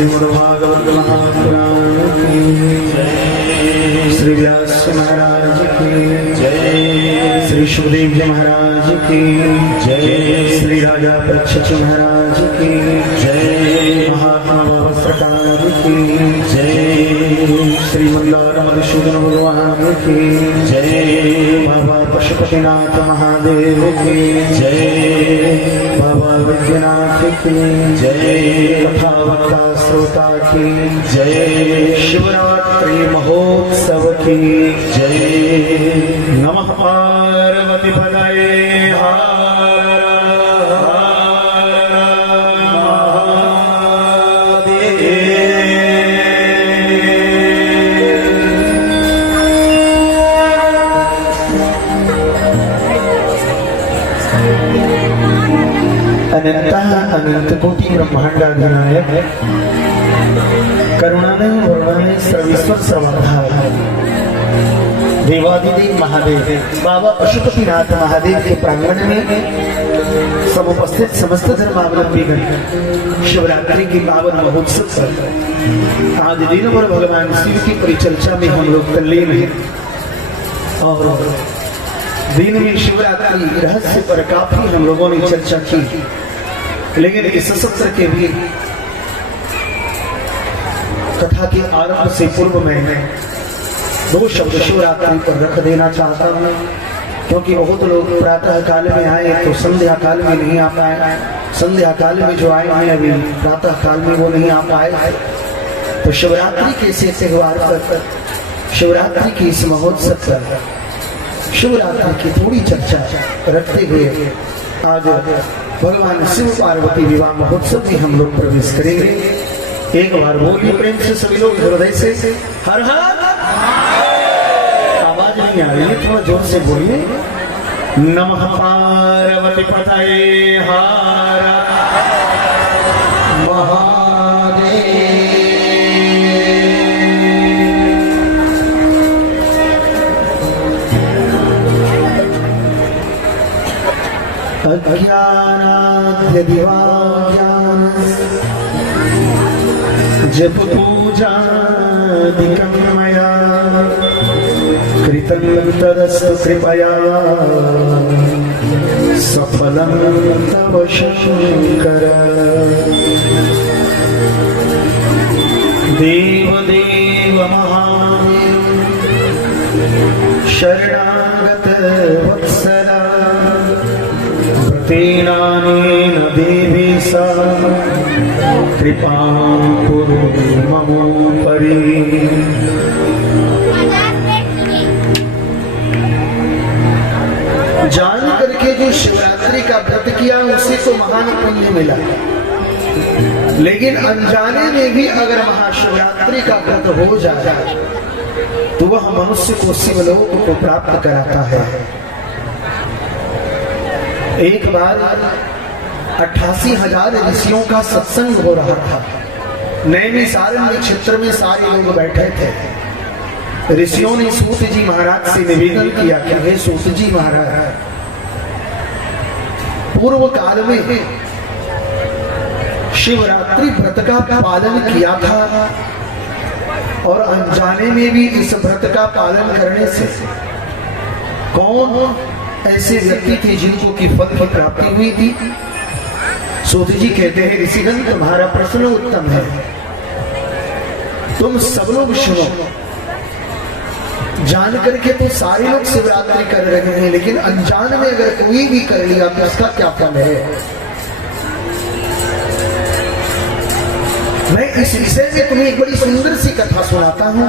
श्रीमद्भागवत महापुराण की जय, श्री व्यास महाराज की जय, श्री सुखदेव जी महाराज की जय, श्री राजा परीक्षित महाराज की जय, महात्मा बाबा सरकार की जय, श्री मल्लार मधुसूदन भगवान की जय, बाबा पशुपतिनाथ महादेव की जय, बाबा विद्यानाथ की जय, कथावक्ता श्रोता की जय, शिवरात्रि महोत्सव की जय। नमः पार्वती पतये हर हर महादेव। अनंतः अनंत कोटि ब्रह्मांडाधिनायक करुणामय वरुणामय सर्वेश्वर सर्वाधार देवादिदेव महादेव बाबा पशुपतिनाथ महादेव के प्रांगण में सब उपस्थित समस्त धर्मावलंबीगण शिवरात्रि की पावन महोत्सव पर आज दिन भर भगवान शिव की परिचर्चा में हम लोग तल्लीन हैं और दिन में शिवरात्रि रहस्य पर काफी हम लोगों ने चर्चा की, लेकिन इस सत्र के भी कथा के आरंभ से पूर्व में दो शब्द शिवरात्रि पर रख देना चाहता हूँ, क्योंकि बहुत लोग प्रातः काल में आए तो संध्या काल में नहीं आ पाए, संध्या काल में जो आए हैं अभी प्रातः काल में वो नहीं आ पाए। तो शिवरात्रि के इस त्योहार पर, शिवरात्रि की इस महोत्सव पर शिवरात्रि की थोड़ी चर्चा रखते हुए आज भगवान शिव पार्वती विवाह महोत्सव में हम लोग प्रवेश करेंगे। एक बार बोलिए प्रेम से सभी लोग हृदय से हर हर। आवाज नहीं आ रही है, थोड़ा जोर से बोलिए। नमः पार्वती पतये हर महादेव। अज्ञानाद्य दिवाज्ञान जप पूजादिकं मया कृतं तदस्तु कृपया सफलं तव शंकर। देवदेव महादेव शरणागत वत्सला तेनानेन देवी सा कृपां कुरु ममोपरि। जान करके जो शिवरात्रि का व्रत किया उसे तो महान पुण्य मिला, लेकिन अनजाने में भी अगर महाशिवरात्रि का व्रत हो जाए तो वह मनुष्य को शिवलोक को प्राप्त कराता है। एक बार 88,000 ऋषियों का सत्संग हो रहा था। नैमिषारण्य क्षेत्र में सारे लोग बैठे थे। ऋषियों ने सूत जी महाराज से निवेदन किया कि हे सूत जी महाराज, पूर्व काल में शिवरात्रि व्रत का पालन किया था और अनजाने में भी इस व्रत का पालन करने से कौन ऐसे व्यक्ति थे जिनको की फल की प्राप्ति हुई थी। सूत जी कहते हैं ऋषिगण तुम्हारा प्रश्न उत्तम है, तुम सब लोग सुनो। जान करके तो सारे लोग शिवरात्रि कर रहे हैं, लेकिन अनजान में अगर कोई भी कर लिया तो इसका क्या फल है। मैं इस विषय में तुम्हें एक बड़ी सुंदर सी कथा सुनाता हूं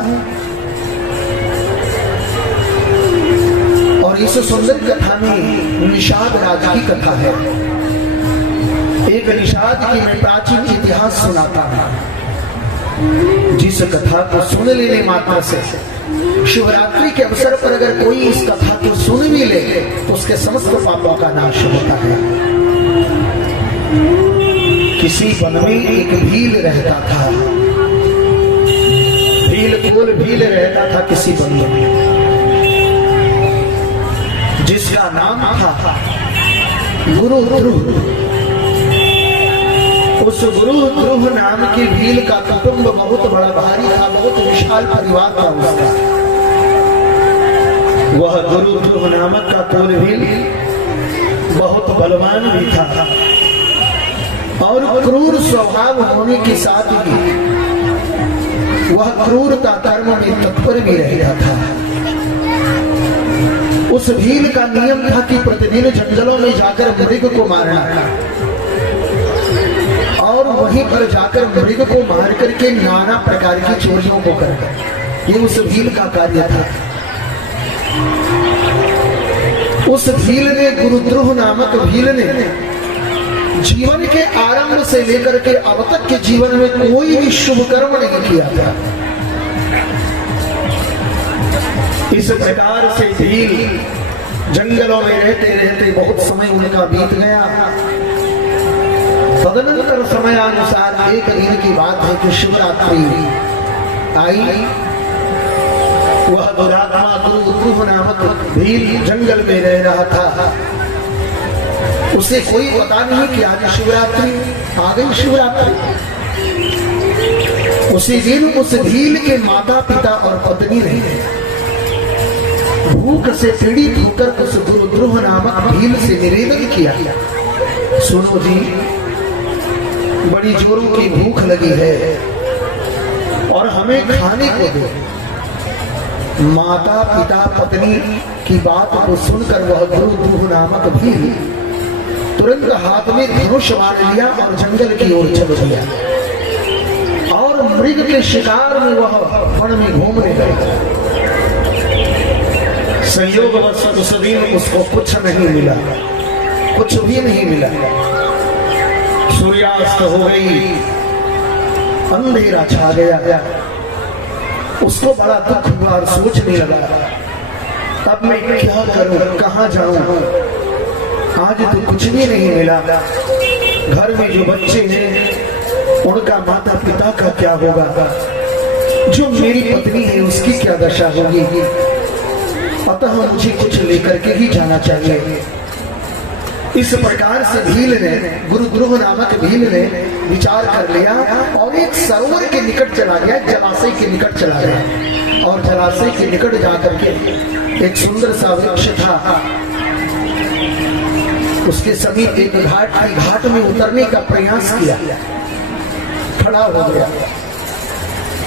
और इस सुंदर कथा में निषाद राज की कथा है। एक निषाद की मैं प्राचीन इतिहास सुनाता हूं, जिस कथा को सुन लेने मात्र से शिवरात्रि के अवसर पर अगर कोई इस कथा को सुन भी ले तो उसके समस्त पापों का नाश होता है। किसी वन में एक भील रहता था, भील रहता था किसी वन में, जिसका नाम था गुरु ध्रुव। उस गुरु ध्रुव नाम की भील का कुटुंब बहुत बड़ा भारी था, बहुत विशाल परिवार था उसका। वह गुरु ध्रुव नामक का कुल भील बहुत बलवान भी था और क्रूर स्वभाव होने के साथ ही वह क्रूरता कर्म में तत्पर भी रहता था। उस भील का नियम था कि प्रतिदिन जंगलों में जाकर मृग को मारना और वहीं पर जाकर मृग को मार करके नाना प्रकार की चोरियों को करना, ये उस भील का कार्य था। उस भील ने, गुरुद्रोह नामक भील ने जीवन के आरंभ से लेकर के अब तक के जीवन में कोई भी शुभ कर्म नहीं किया था। इस प्रकार से भील जंगलों में रहते रहते बहुत समय उनका बीत गया। तदनंतर समयानुसार एक दिन की बात है कि शिवरात्रि आई। वह दुरात्मा गुरुद्रोह नामक भील जंगल में रह रहा था। उसे कोई पता नहीं कि आज शिवरात्रि आ गई। शिवरात्रि उसी दिन उस भील के माता पिता और पत्नी ने भूख से पीड़ित होकर उस गुरुद्रोह नामक भील से निवेदन किया, सुनो जी, बड़ी जोरों की भूख लगी है और हमें खाने को दो। माता पिता पत्नी की बात को सुनकर वह गुरुद्रोह नामक भील तुरंत हाथ में धनुष मार लिया और जंगल की ओर चल दिया और मृग के शिकार में वह वन में घूमने लगा। संयोगवश उस दिन उसको कुछ नहीं मिला, कुछ भी नहीं मिला। सूर्यास्त हो गई, अंधेरा छा गया। उसको बड़ा दुख हुआ और सोचने लगा, अब मैं क्या करूं, कहां जाऊं? आज तो कुछ भी नहीं मिला। घर में जो बच्चे हैं उनका माता पिता का क्या होगा? जो मेरी पत्नी है उसकी क्या दशा होगी? अतः मुझे कुछ लेकर के ही जाना चाहिए। इस प्रकार से भील ने, गुरुद्रोह नामक भील ने विचार कर लिया और एक सरोवर के निकट चला गया, जलाशय के निकट चला गया और जलाशय के निकट जाकर के एक सुंदर सा वृक्ष था, उसके समीप एक घाट में उतरने का प्रयास किया। खड़ा हो गया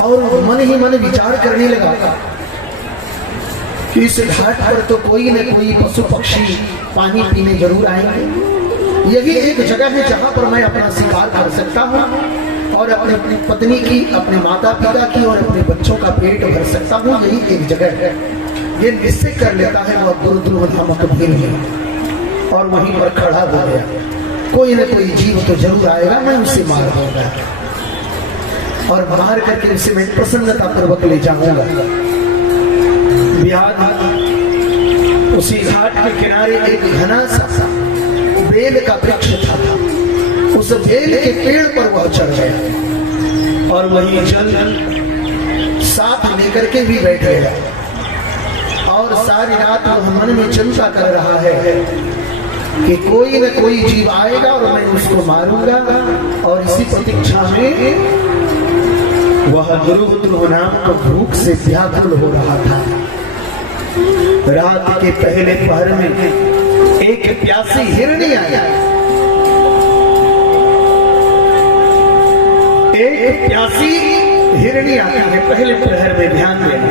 और मन ही मन विचार करने लगा कि इस घाट पर तो कोई न कोई पशु पक्षी पानी पीने जरूर आएंगे। यही एक जगह है जहां पर मैं अपना शिकार कर सकता हूं और अपनी पत्नी की, अपने माता पिता की और अपने बच्चों का पेट भर सकता हूं। यही एक जगह है। ये निश्चय कर लेता है वह गुरुद्रोह नामक भील है और वहीं पर खड़ा हो गया। कोई न कोई जीव तो जरूर आएगा, मैं उसे मार दूंगा और मार करके उसे मैं प्रसन्नता पूर्वक ले जाऊंगा। उसी घाट के किनारे एक घना सा बेल का वृक्ष था। उस बेल के पेड़ पर वह चढ़ गया और वही जल साथ लेकर के भी बैठ गया और सारी रात वह मन में चिंता कर रहा है कि कोई न कोई जीव आएगा और मैं उसको मारूंगा। और इसी प्रतीक्षा में वह गुरुद्रोह नामक भूख से व्याकुल हो रहा था। रात के पहले पहर में एक प्यासी हिरनी आया। एक प्यासी हिरनी आती है पहले पहर में, ध्यान देना।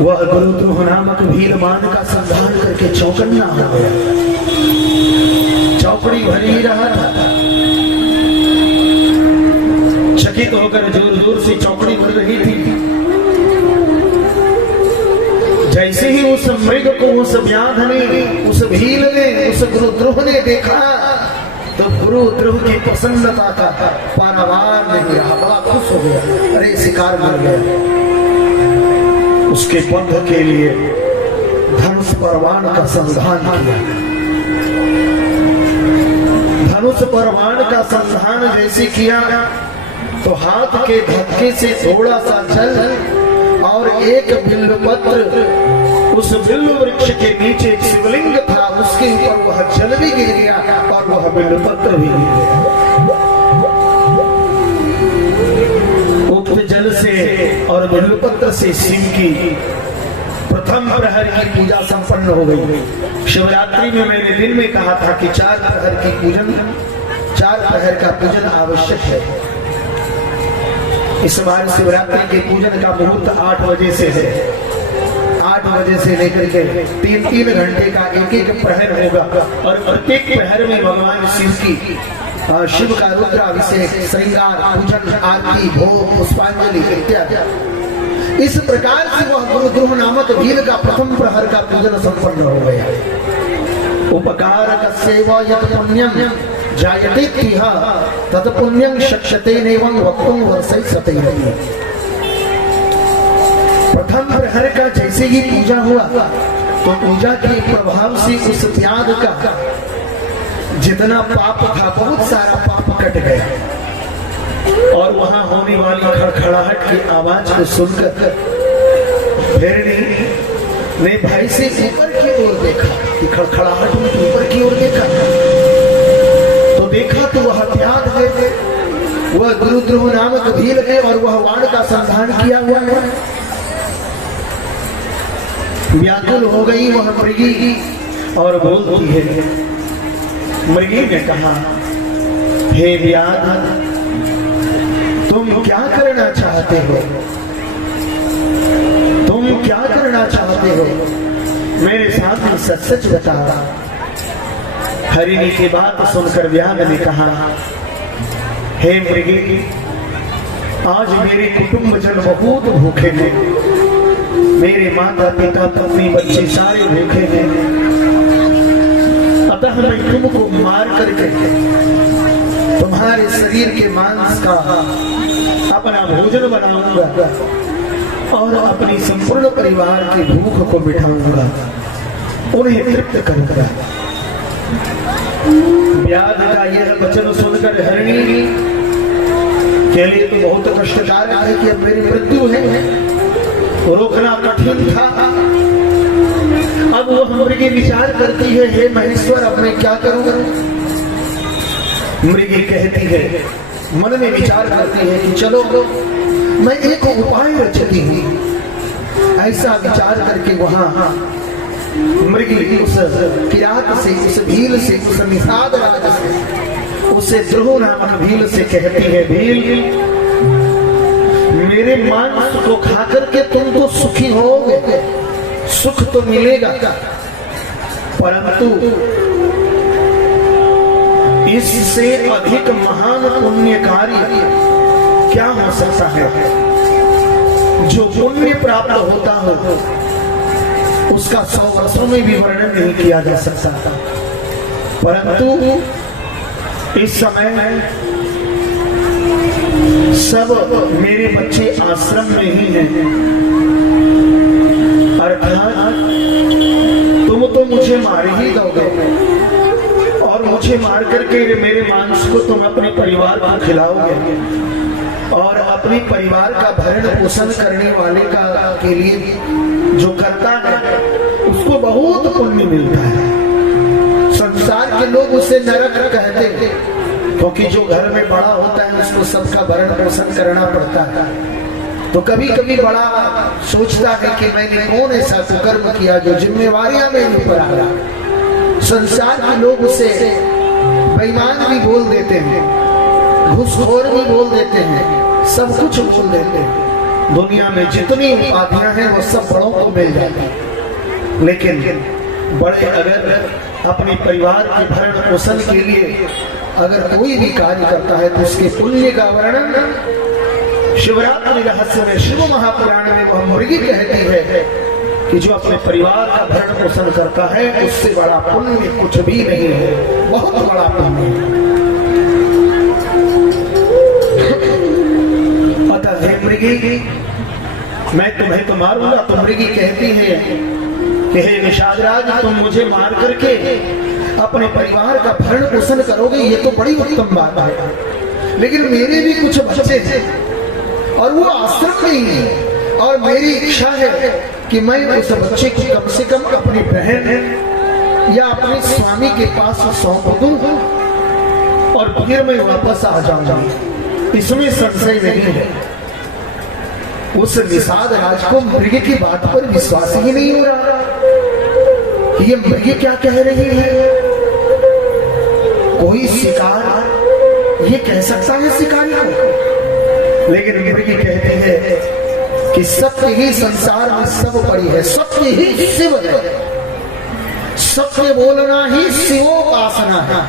वह गुरुद्रोह नामक भीलमान का संधान करके चौकन्ना हो गया। चौकड़ी भरी रहा था, चकित होकर जोर जोर से चौकड़ी भर रही थी। जैसे ही उस मृग को, उस व्याध ने, उस भील ने, उस गुरुद्रोह ने देखा तो गुरुद्रोह की प्रसन्नता का पारावार नहीं रहा, बड़ा खुश हो गया। अरे शिकार मिल गया। उसके बंध के लिए धनुष परवान का संधान किया। धनुष परवान का संधान जैसे किया तो हाथ के धक्के से थोड़ा सा जल और एक बिल्व पत्र, उस बिल्व वृक्ष के नीचे एक शिवलिंग था, उसके ऊपर भी गिर गया और वह बिल्वपत्र भी गिर गया। उक्त जल से और बिल्वपत्र से शिव की प्रथम प्रहर की पूजा संपन्न हो गई। शिवरात्रि में मैंने दिन में कहा था कि 4 प्रहर की पूजन, 4 प्रहर का पूजन आवश्यक है। इस बार शिवरात्रि के पूजन का मुहूर्त 8 बजे से है। 8 बजे से लेकर के 3-3 घंटे का एक प्रहर होगा और प्रत्येक प्रहर में भगवान शिव की शिव का रुद्राभिषेक, श्रृंगार, पूजन, आरती, भोग, पुष्पांजलि इत्यादि। इस प्रकार से वह गुरुद्रोह नामक भील का प्रथम प्रहर का पूजन संपन्न हो गया। उपकारक सेवा यत् पुण्यम जायते तिहा तत् पुण्यम शक्षते नैवं वक्तुं वर्षैसते। प्रथम प्रहर का जैसे ही पूजा हुआ तो पूजा के प्रभाव से उस त्याग का जितना पाप था, बहुत सारा पाप कट गया। और वहां होने वाली खड़खड़ाहट की आवाज को सुनकर भेड़नी ने भाई से ऊपर की ओर देखा कि खड़खड़ाहट में ऊपर की ओर देखा तो देखा तो वह त्याग है, वह गुरुद्रोह नामक भील है और वह वाण का संधान किया हुआ है। व्याकुल हो गई वह मृगी और बोलती है। मृगी ने कहा, हे व्याध, तुम क्या करना चाहते हो? तुम क्या करना चाहते हो? मेरे सामने सच सच बता। हरिणी की बात सुनकर व्याध ने कहा, हे मृगी, आज मेरे कुटुंब जन बहुत भूखे हैं। मेरे माता पिता पत्नी बच्चे सारे भूखे हैं। अतः मैं तुमको मार करके तुम्हारे शरीर के मांस का अपना भोजन बनाऊंगा और अपनी संपूर्ण परिवार की भूख को मिटाऊंगा, उन्हें तृप्त करूंगा। व्याध का यह वचन सुनकर हरिणी के लिए तो बहुत कष्टकारक है कि अब मेरी मृत्यु है, रोकना कठिन था। अब वो मृगी विचार करती है, हे महेश्वर, अब मैं क्या करूंगा? मृगी कहती है, मन में विचार करती है कि चलो मैं एक उपाय रचती हूँ। ऐसा विचार करके वहां मृगी उस किरात से, उस भील से, उस निषाद राज से, उसे द्रोह नामक भील से कहती है, भील, मेरे मांस को खा करके तुम तो सुखी होगे, सुख तो मिलेगा, परंतु इससे अधिक महान पुण्य कार्य क्या हो सकता है? जो पुण्य प्राप्त होता हो उसका 100 वर्षों में भी वर्णन नहीं किया जा सकता। परंतु इस समय सब मेरे बच्चे आश्रम में ही हैं, अर्थात तुम तो मुझे मार ही दोगे और मुझे मार करके मेरे मांस को तुम अपने परिवार को खिलाओगे और अपने परिवार का भरण पोषण करने वाले का के लिए जो करता है उसको बहुत पुण्य मिलता है। संसार के लोग उसे नरक कहते हैं क्योंकि जो घर में बड़ा होता है उसको सबका भरण पोषण करना पड़ता है। तो कभी कभी बड़ा सोचता है कि मैंने कौन ऐसा कुकर्म किया जो जिम्मेवारियां मेरे ऊपर आ रहा। संसार के लोग उसे बेईमान भी बोल देते हैं, घूसखोर भी बोल देते हैं, सब कुछ बोल देते हैं। दुनिया में जितनी उपाधियां हैं वो सब बड़ों को मिल जाती है, लेकिन बड़े अगर अपने परिवार के भरण पोषण के लिए अगर कोई भी कार्य करता है तो उसके पुण्य का वर्णन शिवरात्रि रहस्य में, शिव महापुराण में वह मुर्गी कहती है कि जो अपने परिवार का भरण पोषण करता है उससे बड़ा पुण्य कुछ भी नहीं है, बहुत बड़ा पुण्य है। अतः हे मृगी, मैं तुम्हें तो मारूंगा। तो मृगी कहती है कि हे निषादराज, तुम मुझे मार करके अपने परिवार का भरण पोषण करोगे, ये तो बड़ी उत्तम बात है, लेकिन मेरे भी कुछ बच्चे हैं और वो आश्रम में ही है और मेरी इच्छा है कि मैं उस बच्चे को कम से कम अपनी बहन या अपने स्वामी के पास सौंप दूं और फिर मैं वापस आ जाऊंगा, इसमें संशय नहीं है। उस निषाद राज को मृग की बात पर विश्वास ही नहीं हो रहा कि ये मृग क्या कह रही है। कोई शिकार ये कह सकता है शिकारी को, लेकिन मृग कहती है कि सत्य ही संसार में सब पड़ी है, सत्य ही शिव है, सत्य बोलना ही शिवोपासना है।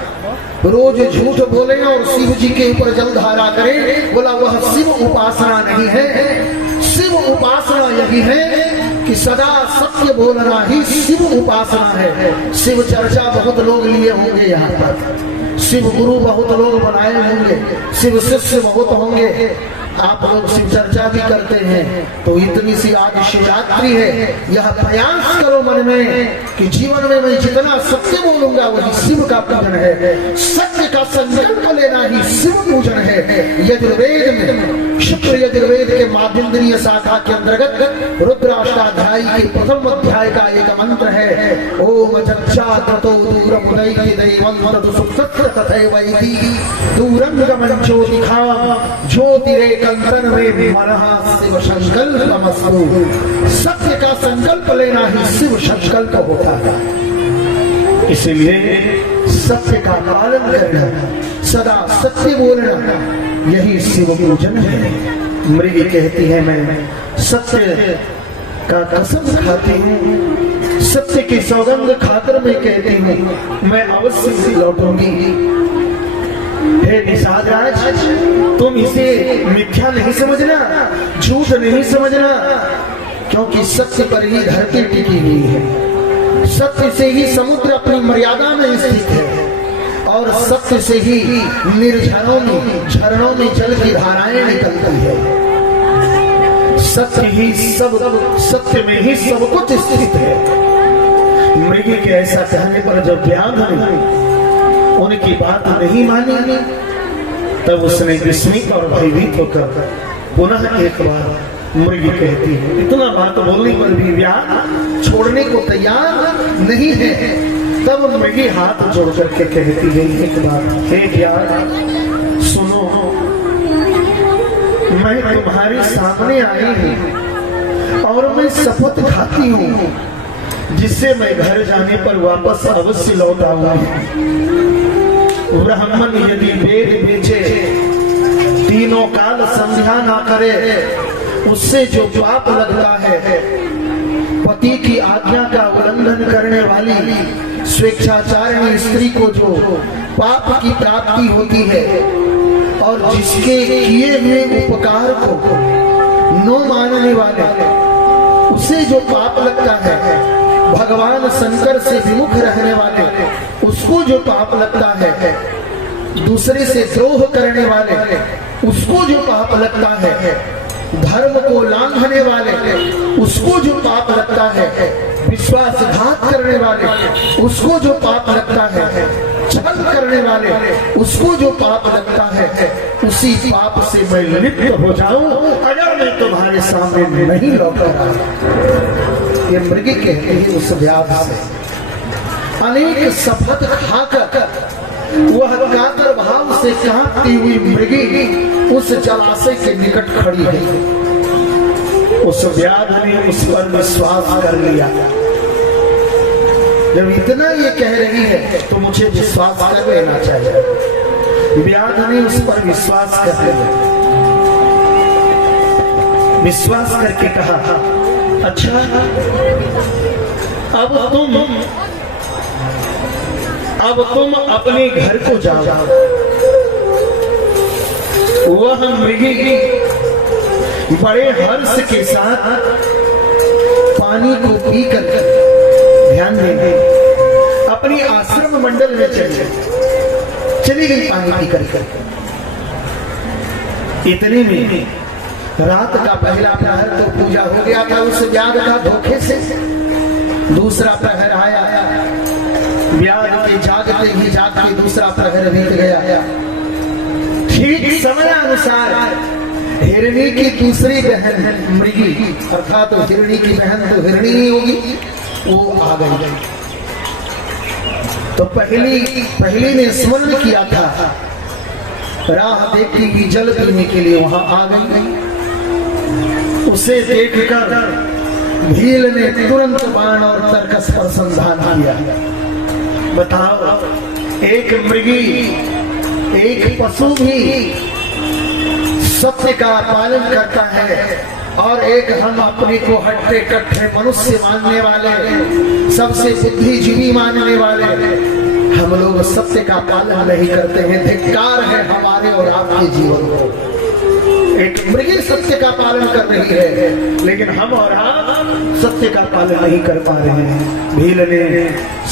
रोज झूठ बोले और शिव जी के ऊपर जल धारा करें, बोला वह शिव उपासना नहीं है। शिव उपासना यही है कि सदा सत्य बोलना ही शिव उपासना है। शिव चर्चा बहुत लोग लिए होंगे, यहाँ पर शिव गुरु बहुत लोग बनाए होंगे, शिव शिष्य बहुत होंगे, आप लोग शिव चर्चा भी करते हैं। तो इतनी सी आज शिवरात्रि है, यह प्रयास करो मन में कि जीवन में मैं जितना सत्य बोलूंगा वही शिव का पूजन है। सत्य का संकल्प लेना ही शिव पूजन है। यजुर्वेद में शुक्ल यजुर्वेद के माध्यंद्रीय शाखा के अंतर्गत रुद्राष्टाध्याय के प्रथम अध्याय का एक मंत्र है, ओम जच्चातो दूरम उदयति दैवं तदुसुप्तत्र तथैवैति दूरं गमनं ज्योतिखां ज्योतिरे कंकन में मनः शिव संकल्पमस्तु। सत्य का संकल्प लेना ही शिव संकल्प होता है। इसलिए सत्य का पालन करना, सदा सत्य बोलना, यही शिव पूजन है। मृग कहती है मैं सत्य का कसम खाती हूँ, सत्य की सौगंध खाकर मैं कहती हूँ मैं अवश्य लौटूंगी। हे निषाद राज, तुम इसे मिथ्या नहीं समझना, झूठ नहीं समझना, क्योंकि सत्य पर ही धरती टिकी हुई है। सत्य से ही समुद्र अपनी मर्यादा में स्थित है और सत्य से ही निर्झरों में झरनों में जल की धाराएं निकलती है। सत्य ही सब, सत्य में ही सब कुछ स्थित है। मृग के ऐसा कहने पर जब व्याध ने उनकी बात नहीं मानी, तब उसने विस्मित और भयभीत होकर पुनः एक बार मृग कहती है, इतना बात बोलने पर भी व्याध छोड़ने को तैयार नहीं है। तब मृगी हाथ जोड़ करके कहती है एक बार, हे व्याध सुनो, मैं तुम्हारे सामने आई हूँ और मैं शपथ खाती हूँ जिससे मैं घर जाने पर वापस अवश्य लौट आऊंगा। ब्राह्मण यदि वेद बेचे, तीनों काल संध्या ना करे, उससे जो पाप लगता है, पति की आज्ञा का उल्लंघन करने वाली स्वेच्छाचारिणी स्त्री को जो पाप की प्राप्ति होती है और जिसके किए हुए उपकार को न मानने वाले, उसे जो पाप लगता है, भगवान शंकर से विमुख रहने वाले उसको जो पाप लगता है, दूसरे से द्रोह करने वाले उसको जो पाप लगता है, धर्म को लांघने वाले उसको जो पाप लगता है, विश्वासघात करने वाले उसको जो पाप लगता है, छल करने वाले उसको जो पाप लगता है, उसी पाप से मैं लिप्त हो जाऊं अगर मैं तुम्हारे सामने नहीं लौटा। ये मृग कहते हैं उस व्याध से। अनेक शपथ खाकर वह कातर भाव से कांपती हुई मृगी उस जलाशय के निकट खड़ी है। उस व्याध ने उस पर विश्वास कर लिया। जब इतना ये कह रही है तो मुझे विश्वास कर लेना चाहिए। व्याध ने उस पर विश्वास कर लिया। विश्वास करके कहा, अच्छा अब तुम अपने घर को जाओ। वह मृगी बड़े हर्ष के साथ पानी को पीकर, ध्यान देंगे, अपनी आश्रम मंडल में चली गई पानी पीकर। इतने में रात का पहला प्रहर तो पूजा हो गया था उस व्याध का धोखे से। दूसरा प्रहर आया, व्याध के जागते ही जागते दूसरा प्रहर बीत गया। ठीक समय अनुसार हिरणी की दूसरी बहन मृगी, अर्थात तो हिरणी की बहन तो हिरणी ही होगी, वो आ गई। तो पहली ने स्मरण किया था, राह देखती हुई जल पीने के लिए वहां आ गई। उसे देखकर भील ने तुरंत बाण और तर्कस पर संधान किया। बताओ, एक मृगी, एक पशु भी सत्य का पालन करता है और एक हम अपने को हट्टे कट्टे मनुष्य मानने वाले, सबसे बुद्धिजीवी मानने वाले, हम लोग सत्य का पालन नहीं करते हैं। धिक्कार है हमारे और आपके जीवन को। एक मृगी सत्य का पालन कर रही है, लेकिन हम और आप सत्य का पालन नहीं कर पा रहे हैं। भील ने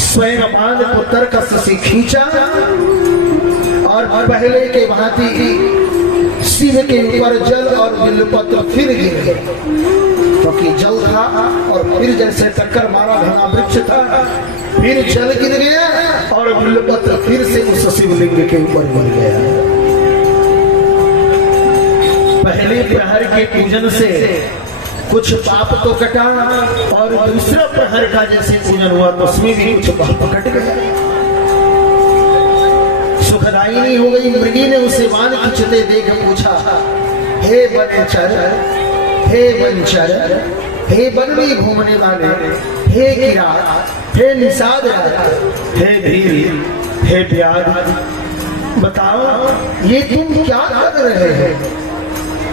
स्वयं बांध को तर्कस से खींचा और पहले के भांति शिव के ऊपर जल और बिल्वपत्र फिर गिर गए, क्योंकि जल था और फिर जैसे टक्कर मारा घना वृक्ष था, फिर जल गिर गया और बिल्वपत्र फिर से उस शिवलिंग के ऊपर गिर गया। पहले प्रहर के पूजन से कुछ पाप तो कटा और दूसरा प्रहर का जैसे पूजन हुआ तो उसमें भी कुछ पाप कट गया। सुखदायिनी हो गई। मृगी ने उसे बाण खींचते देख पूछा, हे वनचर, हे वनचर, हे वन में घूमने वाले, हे किरात, हे निषाद, हे भील, हे व्याध, बताओ ये तुम क्या कर रहे हो?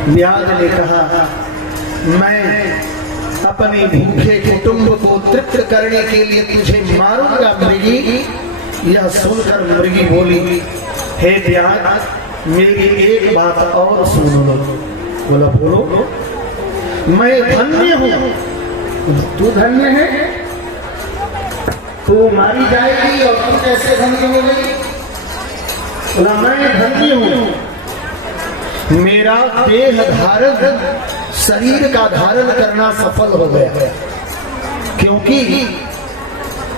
व्याध ने कहा, मैं अपने भूखे कुटुंब को तृप्त करने के लिए तुझे मारूंगा मृगी। यह सुनकर मृगी बोली, हे व्याध, मेरी एक बात और सुन लो। बोला, बोलो। मैं धन्य हूं। तू धन्य है? तू मारी जाएगी और तू कैसे धन्य हो गई? बोला, मैं धन्य हूं, मेरा देह धारण, शरीर का धारण करना सफल हो गया, क्योंकि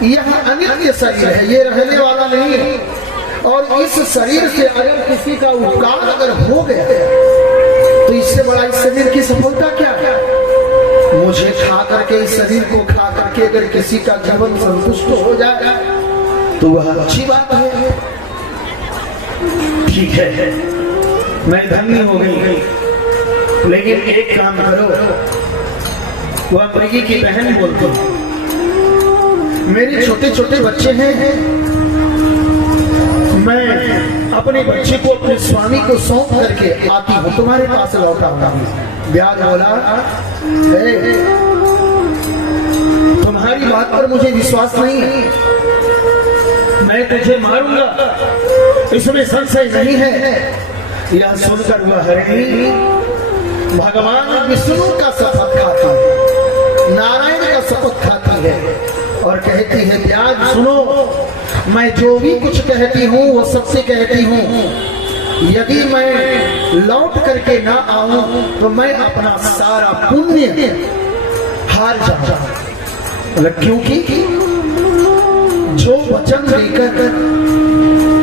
यह अनित्य शरीर है, ये रहने वाला नहीं है। और इस शरीर से अगर किसी का उपकार अगर हो गया तो इससे बड़ा इस शरीर की सफलता क्या है? मुझे खा करके, इस शरीर को खा करके अगर किसी का जीवन संतुष्ट हो जाएगा तो वह अच्छी बात है। ठीक है, मैं धन्य हो गई, लेकिन एक काम करो। वह मृगी की बहन बोलती, मेरे छोटे छोटे बच्चे हैं, मैं अपने बच्चे को अपने स्वामी को सौंप करके आती हूं, तुम्हारे पास लौटा हूं। व्याध बोला, तुम्हारी बात पर मुझे विश्वास नहीं है, मैं तुझे मारूंगा, इसमें संशय नहीं है। यह सुनकर वह हरिणी भगवान विष्णु का शपथ खाती है, नारायण का शपथ खाती है और कहती है, व्याध सुनो, मैं जो भी कुछ कहती हूँ वो सबसे कहती हूँ। यदि मैं लौट करके ना आऊं तो मैं अपना सारा पुण्य हार जाऊंगा, क्योंकि जो वचन देकर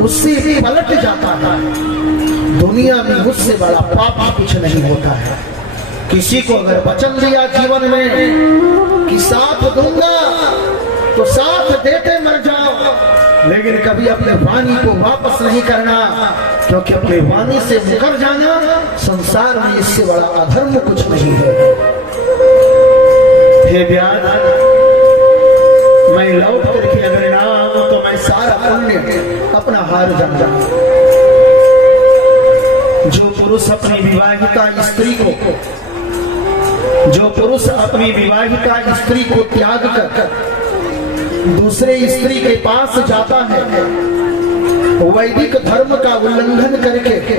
उससे पलट जाता है, दुनिया में मुझसे बड़ा पाप कुछ नहीं होता है। किसी को अगर वचन दिया जीवन में कि साथ दूंगा तो साथ देते मर जाओ, लेकिन कभी अपने वाणी को वापस नहीं करना, क्योंकि अपने वाणी से मुकर जाना संसार में इससे बड़ा अधर्म कुछ नहीं है। हे व्याध, मैं लौट करके अगर ना आऊं तो मैं सारा पुण्य अपना हार जाऊंगा। जो पुरुष अपनी विवाहिता स्त्री को, जो पुरुष अपनी विवाहिता स्त्री को त्याग कर दूसरे स्त्री के पास जाता है, वैदिक धर्म का उल्लंघन करके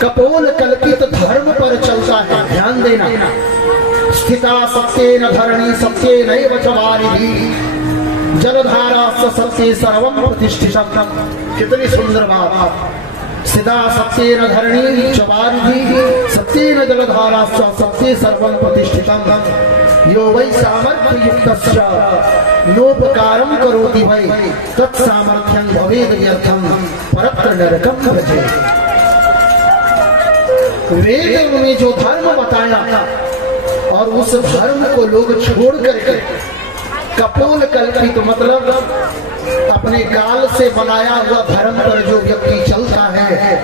कपोल कल्पित धर्म पर चलता है। ध्यान देना, स्थिता सत्येन धरणी सत्येनैव च वारिधिः जलधारा सत्ये सर्वं प्रतिष्ठितम्। कितनी सुंदर बात। स्थिता सत्येन धरणी च वारिधिः सत्येन जलधारा सत्ये सर्वं प्रतिष्ठितम्। यो वै सामर्थ्य युक्तस्य नोपकारं करोति वै तत्सामर्थ्यं भवेद व्यर्थं परत्र नरकं व्रजेत्। वेद में जो धर्म बताया और उस धर्म को लोग छोड़ करके कपोल कल्पित मतलब अपने काल से बनाया हुआ धर्म पर जो व्यक्ति चलता है,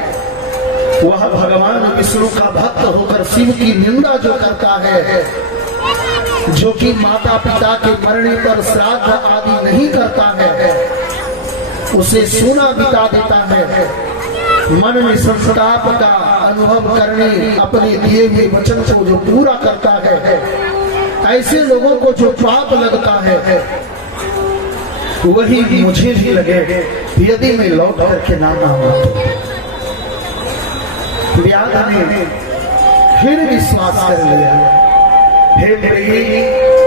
वह भगवान विष्णु का भक्त होकर शिव की निंदा जो करता है, जो कि माता पिता के मरने पर श्राद्ध आदि नहीं करता है, उसे सूना बिता देता है, मन में संताप का अनुभव करने अपने दिए हुए वचन को जो पूरा करता है, ऐसे लोगों को जो पाप लगता है, वही मुझे भी लगे यदि मैं लौट करके ना आऊं। व्याध ने फिर विश्वास कर लिया, हे मृगी,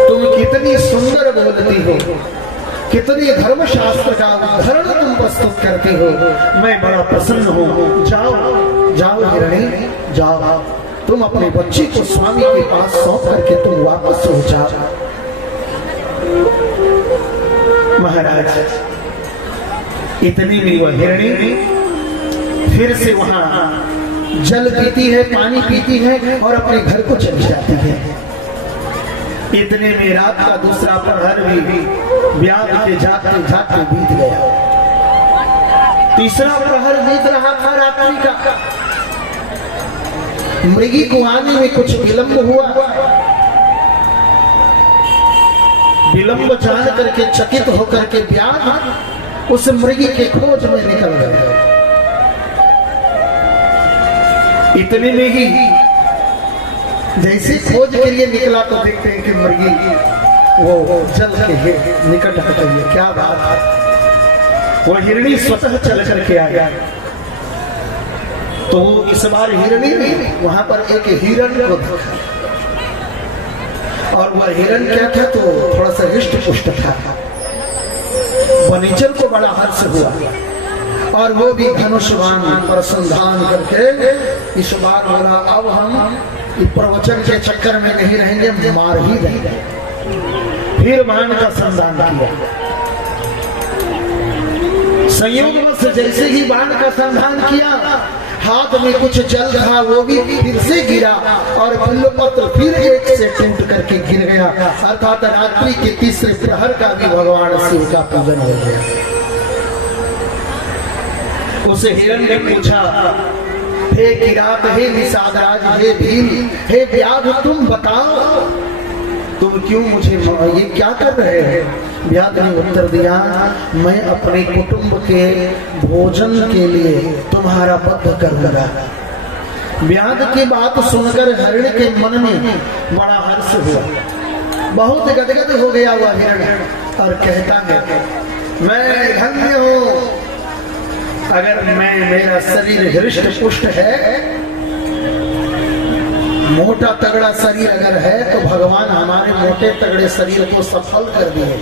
तुम कितनी सुंदर बोलती हो, कितनी धर्मशास्त्र का उदाहरण तुम प्रस्तुत करती हो, मैं बड़ा प्रसन्न हूँ। जाओ जाओ हिरणी, जाओ, तुम अपने बच्ची को स्वामी के पास सौंप करके तुम वापस हो जाओ। महाराज, इतनी में वह हिरणी फिर से वहां जल पीती है, पानी पीती है और अपने घर को चली जाती है। इतने में रात का दूसरा प्रहर भी व्याध के जाते जाते बीत गया। तीसरा प्रहर बीत रहा था रात्रि का। मृगी को आने में कुछ विलंब हुआ। विलंब जान करके चकित होकर के व्याध उस मृगी के खोज में निकल गया। इतने में ही जैसे खोज के लिए निकला तो देखते हैं कि मृगी वो जल के निकट आ गई है। क्या बात है, वो हिरणी स्वतः चल करके आ गया। तो इस बार हिरणी ने वहां पर एक हिरण को देखा, और वह हिरण क्या था, तो थोड़ा सा हृष्ट पुष्ट था। वनीचर को बड़ा हर्ष हुआ, और वो भी धनुष्वान पर संधान करके इस बार बोला, अब हम प्रवचन के चक्कर में नहीं रहेंगे, मार ही देंगे। फिर बाण का संधान किया। संयोग से जैसे ही बाण का संधान किया, हाथ में कुछ जल था, वो भी फिर से गिरा और बिल्वपत्र फिर एक से टूट करके गिर गया। अर्थात रात्रि के तीसरे प्रहर का भी भगवान शिव का पूजन हो गया। उसे हिरण ने पूछा, हे किरात, हे निषादराज, हे भीम, हे व्याध, तुम बताओ, तुम क्यों मुझे ये क्या कर रहे हैं? व्याध ने उत्तर दिया, मैं अपने कुटुंब के भोजन के लिए तुम्हारा वध करूंगा। व्याध की बात सुनकर हिरण के मन में बड़ा हर्ष हुआ, बहुत गदगद हो गया हुआ हिरण, और कहता है, मैं धन्य हूँ। अगर मेरा शरीर हृष्ट पुष्ट है, मोटा तगड़ा शरीर अगर है, तो भगवान हमारे मोटे तगड़े शरीर को सफल कर दिए,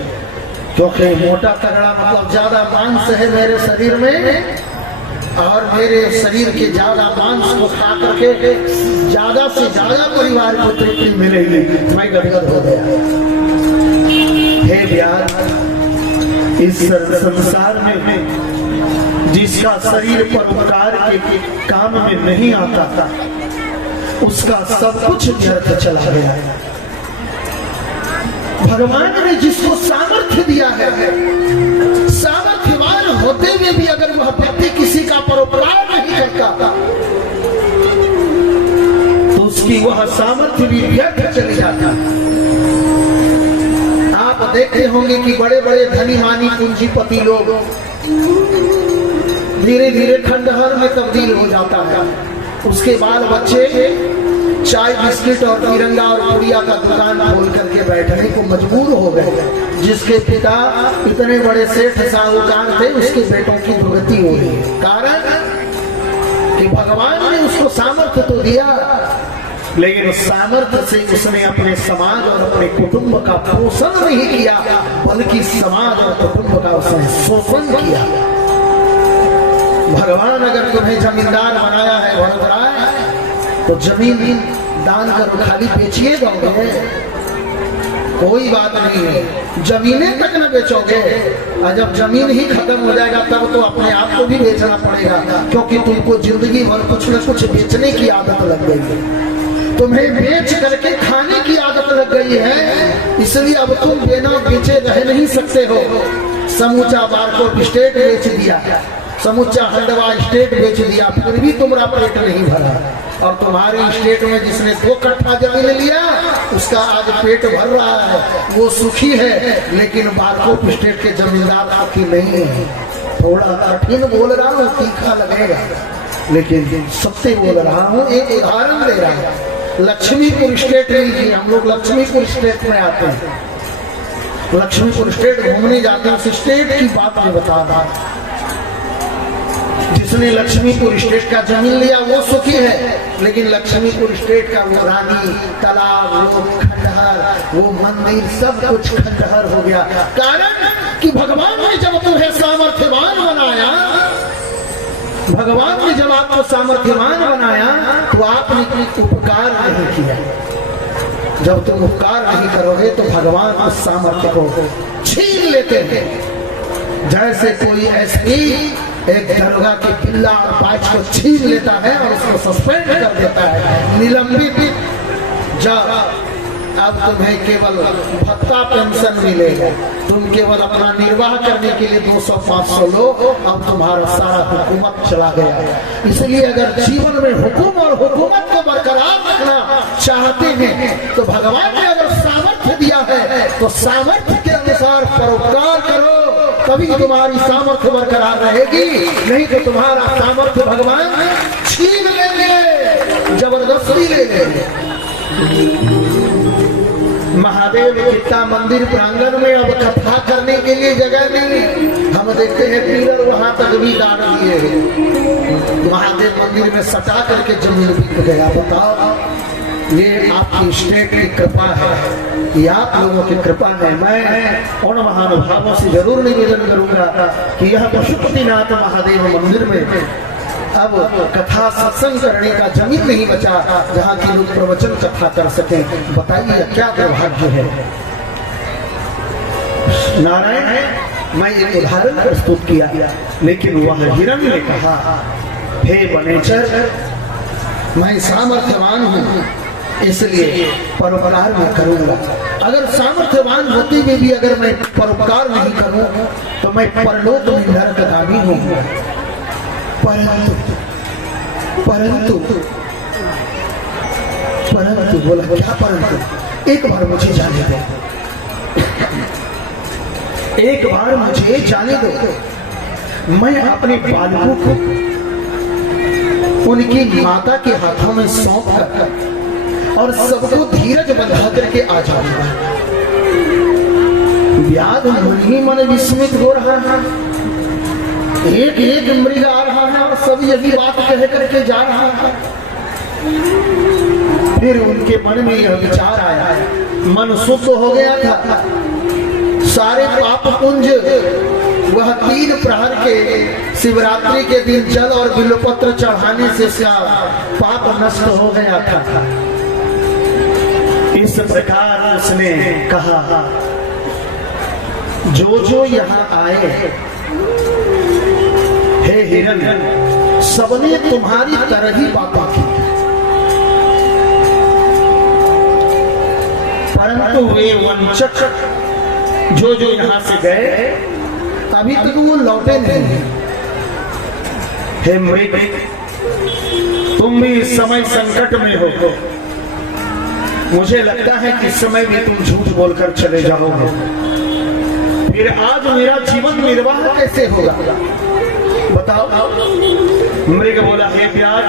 क्योंकि मोटा तगड़ा मतलब ज्यादा मांस है मेरे शरीर में, और मेरे शरीर के ज्यादा मांस को खा करके ज्यादा से ज्यादा परिवार को तृप्ति मिलेगी। मैं गदगद हो गया। हे व्याध, इस संसार में जिसका शरीर परोपकार के काम में नहीं आता था, उसका सब कुछ व्यर्थ चला गया है। भगवान ने जिसको सामर्थ्य दिया है, सामर्थ्यवान होते हुए भी अगर वह व्यक्ति किसी का परोपकार नहीं करता, तो उसकी वह सामर्थ्य भी व्यर्थ चली जाता। आप देखते होंगे कि बड़े बड़े धनी मानी पूंजीपति लोग धीरे धीरे खंडहर में तब्दील हो जाता है। उसके बाल बच्चे चाय बिस्किट और तिरंगा और पुड़िया का दुकान खोल करके बैठने को मजबूर हो गए। जिसके पिता इतने बड़े सेठ साहूकार थे, उसके बेटों की दुर्गति हो रही है। कारण कि भगवान ने उसको सामर्थ्य तो दिया, लेकिन उस सामर्थ्य से उसने अपने समाज और अपने कुटुंब का पोषण नहीं किया, बल्कि समाज और कुटुंब का उसने शोषण किया। भगवान अगर तुम्हें जमींदार बनाया है भरतराय, तो जमीन दान करो, खाली बेचिए जाओगे कोई बात नहीं है, जमीनें तक न बेचोगे। और जब जमीन ही खत्म हो जाएगा, तब तो अपने आप को भी बेचना पड़ेगा, क्योंकि तुमको जिंदगी भर कुछ न कुछ बेचने की आदत लग गई है। तुम्हें बेच करके खाने की आदत लग गई है, इसलिए अब तुम बिना बेचे रह नहीं सकते हो। समूचा बारकोट स्टेट बेच दिया, समूचा हंडवा स्टेट बेच दिया, फिर भी तुम्हारा पेट नहीं भरा। और तुम्हारी स्टेट में जिसने 2 कट्ठा जमीन लिया उसका आज पेट भर रहा है, वो सुखी है। लेकिन बारकोट स्टेट के जमींदार सुखी नहीं है। थोड़ा कठिन बोल रहा हूँ, तीखा लगेगा, लेकिन सत्य बोल रहा हूँ। एक उदाहरण दे रहा हूँ। लक्ष्मीपुर स्टेट लीजिए, हम लोग लक्ष्मीपुर स्टेट में आते हैं, लक्ष्मीपुर स्टेट घूमने जाते हैं। उस स्टेट की बात मैं बता रहा हूँ। जिसने लक्ष्मीपुर स्टेट का जमीन लिया वो सुखी है, लेकिन लक्ष्मीपुर स्टेट का वो रानी, तालाब, वो खंडहर, वो मंदिर, सब कुछ खंडहर हो गया। कारण कि भगवान ने जब तुम्हें सामर्थ्यवान बनाया, भगवान ने जब आपको सामर्थ्यवान बनाया तो आपने उपकार नहीं किया। जब तुम उपकार नहीं करोगे तो भगवान उस सामर्थ्य को छीन लेते हैं। जैसे कोई एसपी एक दरोगा के पिल्ला और बाज को छीन लेता है और उसको सस्पेंड कर देता है, निलंबित। जब अब तुम्हें केवल भत्ता पेंशन मिलेगा, तुम केवल अपना निर्वाह करने के लिए 200-500 लो, अब तुम्हारा सारा हुकूमत चला गया। इसलिए अगर जीवन में हुकूम और हुकूमत को बरकरार रखना चाहते हैं तो भगवान ने अगर सामर्थ्य दिया है तो सामर्थ्य के अनुसार परोपकार करो, तभी तुम्हारी सामर्थ्य बरकरार रहेगी। नहीं तो तुम्हारा सामर्थ्य भगवान छीन लेंगे, जबरदस्ती ले लेंगे। महादेव गीता मंदिर प्रांगण में अब कथा करने के लिए जगह नहीं। हम देखते हैं पिलर वहां तक भी गाड़ दिए हैं। महादेव मंदिर में सटा करके जमीन बिक गया। बताओ, ये आपकी स्टेट की कृपा है, ये आप लोगों की कृपा है। मैं उन महानुभावों से जरूर निवेदन करूंगा कि यह पशुपतिनाथ महादेव मंदिर में अब कथा सत्संग करने का जमीन नहीं बचा जहाँ की लोग प्रवचन कथा कर सके। बताइए क्या दुर्भाग्य है। नारायण, मैं एक उदाहरण प्रस्तुत किया, लेकिन वह हिरण ने कहा, हे वनेचर, मैं सामर्थ्यवान हूँ, इसलिए परोपकार मैं करूंगा। अगर सामर्थ्यवान होते हुए भी अगर मैं परोपकार नहीं करूं तो मैं परलोक में नरकगामी हूँ। परंतु परंतु परंतु बोला क्या परंतु? एक बार मुझे जाने दो, एक बार मुझे जाने दो। मैं अपने बालकों को उनकी माता के हाथों में सौंप कर और सबको धीरज बंधा करके आ जाऊंगा। व्याध मन ही मन विस्मित हो रहा है। एक एक मृग आ रहा है और सब यही बात कह करके जा रहा है। फिर उनके मन में यह विचार आया, मन शुद्ध हो गया था। सारे पाप पुंज वह 3 प्रहर के शिवरात्रि के दिन जल और बिल्वपत्र चढ़ाने से पाप नष्ट हो गया था। इस प्रकार उसने कहा, जो जो यहाँ आए हे हिरण, सबने तुम्हारी तरह ही बातें की, परंतु वे वंचक जो जो यहाँ से गए अभी तक वो लौटे नहीं। हे मृग, तुम भी इस समय संकट में हो। मुझे लगता है कि इस समय भी तुम झूठ बोलकर चले जाओगे। फिर आज मेरा जीवन निर्वाह कैसे होगा बताओ? मृग बोला, हे प्यार,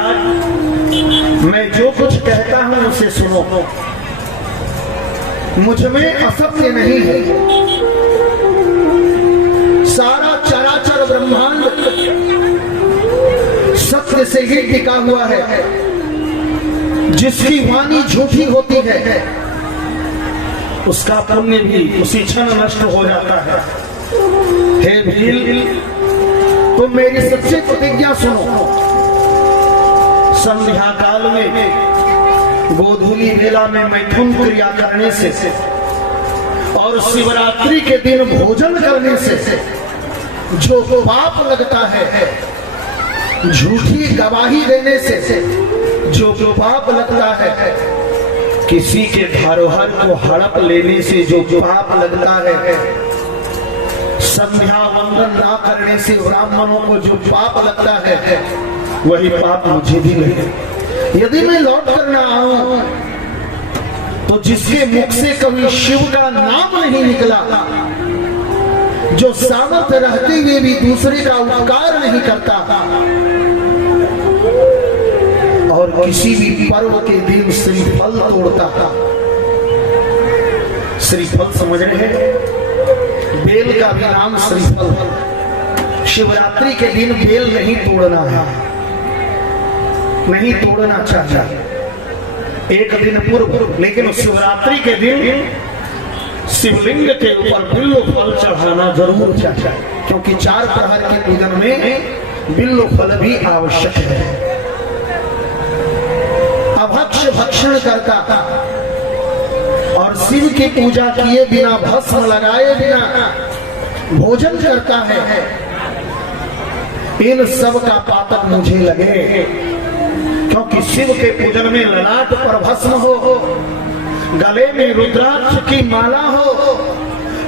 मैं जो कुछ कहता हूं उसे सुनो। मुझ में असत्य नहीं है। सारा चराचर ब्रह्मांड सत्य से ही टिका हुआ है। जिसकी वाणी झूठी होती है उसका पुण्य भी उसी क्षण नष्ट हो जाता है। हे भील, तुम मेरी सच्ची प्रतिज्ञा सुनो। संध्या काल में गोधूली बेला में मैथुन क्रिया करने से और शिवरात्रि के दिन भोजन करने से जो पाप लगता है, झूठी गवाही देने से जो पाप लगता है, किसी के धरोहर को हड़प लेने से जो पाप लगता है, संध्या वंदन ना करने से ब्राह्मणों को जो पाप लगता है, वही पाप मुझे भी लगे। यदि मैं लौट कर ना आऊं तो जिसके मुख से कभी शिव का नाम नहीं निकला, जो सामर्थ्य रहते हुए भी दूसरे का उपकार नहीं करता, और किसी भी पर्व के दिन श्रीफल तोड़ता। श्रीफल समझ रहे हैं? बेल का भी नाम श्रीफल। शिवरात्रि के दिन बेल नहीं तोड़ना है, नहीं तोड़ना चाहिए एक दिन पूर्व, लेकिन शिवरात्रि के दिन शिवलिंग के ऊपर बिल्व फल चढ़ाना जरूर चाहिए, क्योंकि 4 प्रहर के पूजन में बिल्व फल भी आवश्यक है। अभक्ष भक्षण करता और शिव की पूजा किए बिना, भस्म लगाए बिना भोजन करता है, इन सब का पातक मुझे लगे। क्योंकि शिव के पूजन में ललाट पर भस्म हो, गले में रुद्राक्ष की माला हो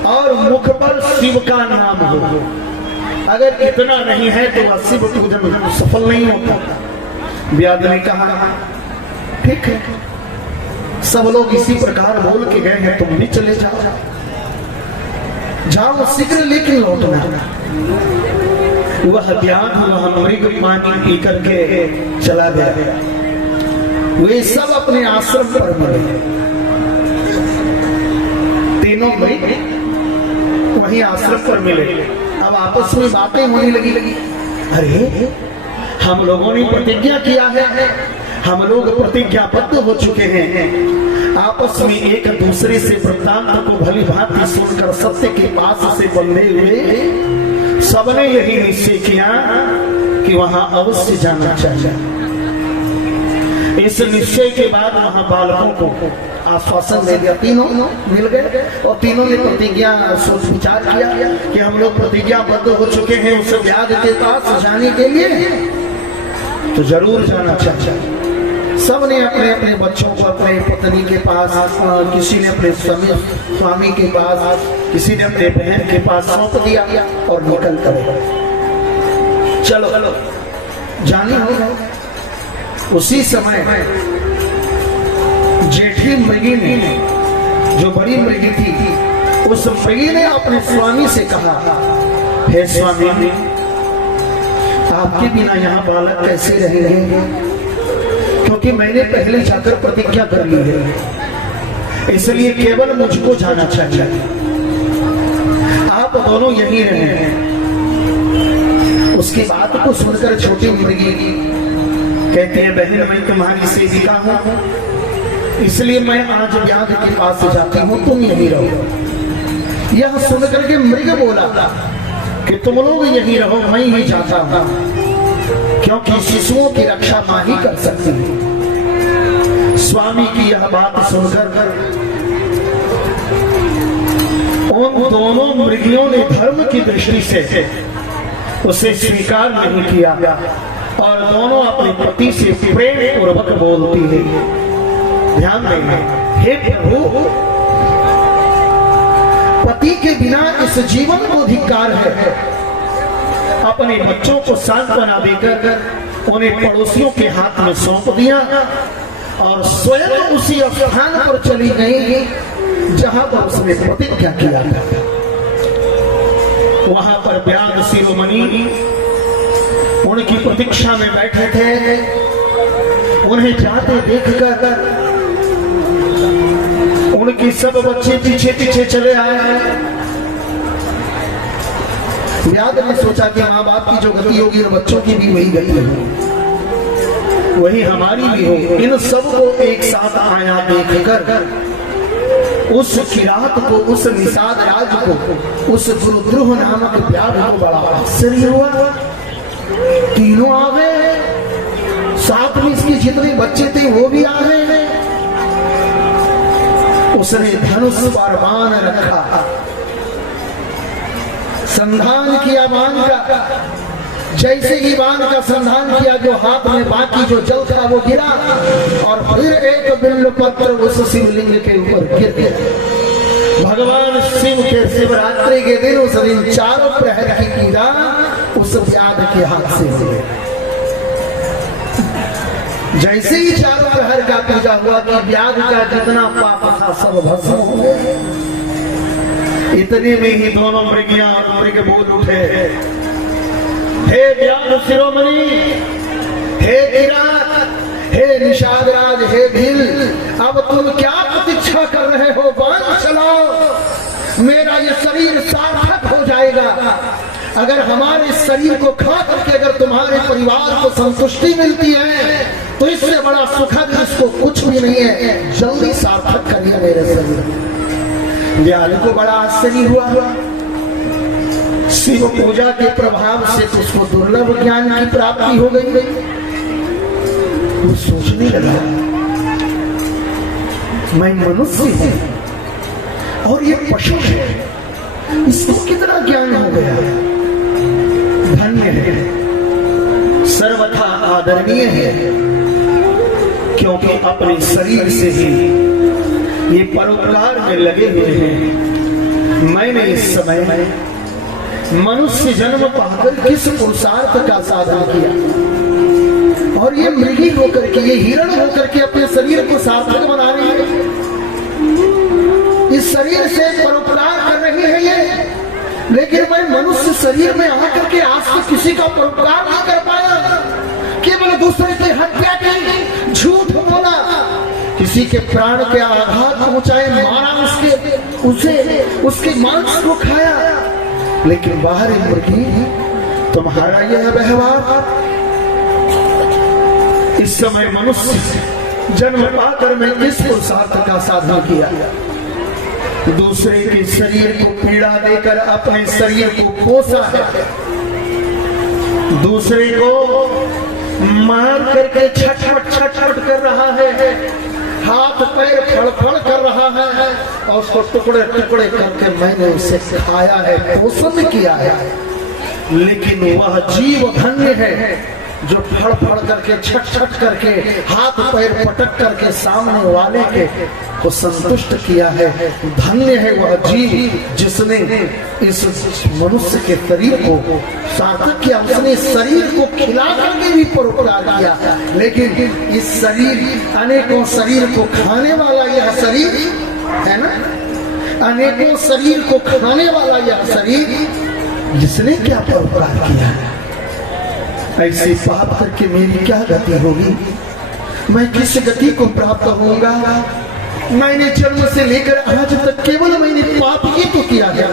और मुख पर शिव का नाम हो। अगर इतना नहीं है तो वह शिव पूजन सफल नहीं होता। व्यास ने कहा ठीक है, सब लोग इसी प्रकार बोल के गए हैं, तुम भी चले जाओ, जाओ शीघ्र लेकिन लौटना। वह व्याध वह मृग पानी पी करके चला गया। वे सब अपने आश्रम पर मिले, तीनों मृग वहीं आश्रम पर मिले। अब आपस में बातें होने लगी। अरे हम लोगों ने प्रतिज्ञा किया है, हम लोग प्रतिज्ञाबद्ध हो चुके हैं। आपस में एक दूसरे से वृत्तांत को भली भांति सुनकर सत्य के पास से बंधे हुए सबने यही निश्चय किया कि वहां अवश्य जाना चाहिए। इस निश्चय के बाद वहां बालकों को आश्वासन दे दिया, तीनों मिल गए और तीनों ने प्रतिज्ञा सोच विचार किया कि हम लोग प्रतिज्ञाबद्ध हो चुके हैं उस व्याध के पास जाने के लिए, तो जरूर जाना चाहिए। सबने अपने अपने बच्चों को अपने पत्नी के पास, किसी ने अपने स्वामी के पास, किसी ने अपने बहन के पास सौंप दिया और निकल कर चलो जानी हो। उसी समय जेठी मृगी ने, जो बड़ी मृगी थी, उस मृगी ने अपने स्वामी से कहा, हे स्वामी, आपके बिना यहाँ बालक कैसे रहेंगे? क्योंकि मैंने पहले जाकर प्रतिज्ञा कर ली है, इसलिए केवल मुझको जाना चाहिए, आप दोनों यहीं रहे। उसकी बात को सुनकर छोटी मृगी कहते हैं, बहन मैं तुम्हारी सेविका हूं, इसलिए मैं आज व्याध के पास जाती हूं, तुम यहीं रहो। यह सुनकर के मृग बोला कि तुम लोग यहीं रहो, मैं ही जाता हूं, क्योंकि शिशुओं की रक्षा मां ही कर सकती है। स्वामी की यह बात सुनकर उन दोनों मृगियों ने धर्म की दृष्टि से उसे स्वीकार नहीं किया और दोनों अपने पति से प्रेम पूर्वक बोलती है। ध्यान देंगे, हे प्रभु, पति के बिना इस जीवन को धिक्कार है। अपने बच्चों को सांत्वना देकर उन्हें पड़ोसियों के हाथ में सौंप दिया और स्वयं उसी स्थान पर चली गई जहां पर उसने प्रतिज्ञा किया था। वहां पर व्याध शिरोमणि उनकी प्रतीक्षा में बैठे थे। उन्हें जाते देखकर उनके सब बच्चे पीछे पीछे चले आए। व्याध ने सोचा कि माँ बाप की जो गति होगी और बच्चों की भी वही गति होगी, वही हमारी भी हो। इन सब को एक साथ आया देखकर उस किरात को, उस निषाद राज को, उस गुरुद्रोह नामक व्याध को बड़ा आश्चर्य हुआ। तीनों आ गए, साथ में इसके जितने बच्चे थे वो भी आ गए। उसने धनुष पर बाण रखा, संधान किया बाण का जैसे ही बाण का संधान किया, जो हाथ में बाकी जो जल था वो गिरा और फिर एक बिल्व पत्र उस शिवलिंग के ऊपर गिर गया। भगवान शिव के शिवरात्रि के दिन उस दिन चारों प्रहर की पूजा उस व्याध के हाथ से हुई। जैसे ही चारों प्रहर का पूजा हुआ कि व्याध का जितना पाप था सब भस्म हो गया। इतने में ही दोनों मृगियां मृग बोल उठे, हे व्याध शिरोमणि, हे किरात, हे निषादराज, हे भील, अब तुम क्या प्रतीक्षा कर रहे हो? बाण चलाओ, मेरा ये शरीर सार्थक हो जाएगा। अगर हमारे शरीर को खा करके अगर तुम्हारे परिवार को संतुष्टि मिलती है तो इससे बड़ा सुखद इसको कुछ भी नहीं है। जल्दी सार्थक करिए मेरे शरीर। व्याध को बड़ा आश्चर्य हुआ। शिव पूजा के प्रभाव से उसको दुर्लभ ज्ञान की प्राप्ति हो गई। वो सोचने लगा, मैं मनुष्य हूं और ये पशु है, इसको कितना ज्ञान हो गया। धन्य है, सर्वथा आदरणीय है, क्योंकि अपने शरीर से ही ये परोपकार में लगे हुए हैं। मैंने इस समय मनुष्य जन्म पाकर किस पुरुषार्थ का साधन किया और ये मृगी होकर के, ये हिरण होकर के अपने शरीर को सार्थक बना रही है। इस शरीर से परोपकार कर रही है ये, लेकिन मैं मनुष्य शरीर में आकर के आज तक किसी का परोपकार नहीं कर पाया। केवल दूसरे की हत्या की, झूठ बोला, किसी के प्राण के आघात पहुंचाए, मारा, उसके मांस को खाया। लेकिन बाहरी मुर्गी तुम्हारा यह व्यवहार। इस समय मनुष्य जन्म पाकर मैं किस पुरुषार्थ का साधन किया? दूसरे के शरीर को पीड़ा देकर अपने शरीर को पोसा है, दूसरे को मार करके छटपट कर रहा है, हाथ पैर फड़फड़ कर रहा है और उसको टुकड़े टुकड़े करके मैंने उसे खाया है, पोषण किया है। लेकिन वह जीव धन्य है जो फड़ करके छट करके हाथ पैर पटक करके सामने वाले के को संतुष्ट किया है। धन्य है वह जीव जिसने इस मनुष्य के शरीर को सार्थक किया। उसने शरीर को खिला करके भी परोपकार किया। लेकिन इस शरीर, अनेकों शरीर को खाने वाला यह शरीर है ना, अनेकों शरीर को खाने वाला यह शरीर, जिसने क्या परोपकार किया है। ऐसे पाप करके मेरी क्या गति होगी? मैं किस गति को प्राप्त होऊंगा? मैंने जन्म से लेकर आज तक केवल मैंने पाप ही तो किया है।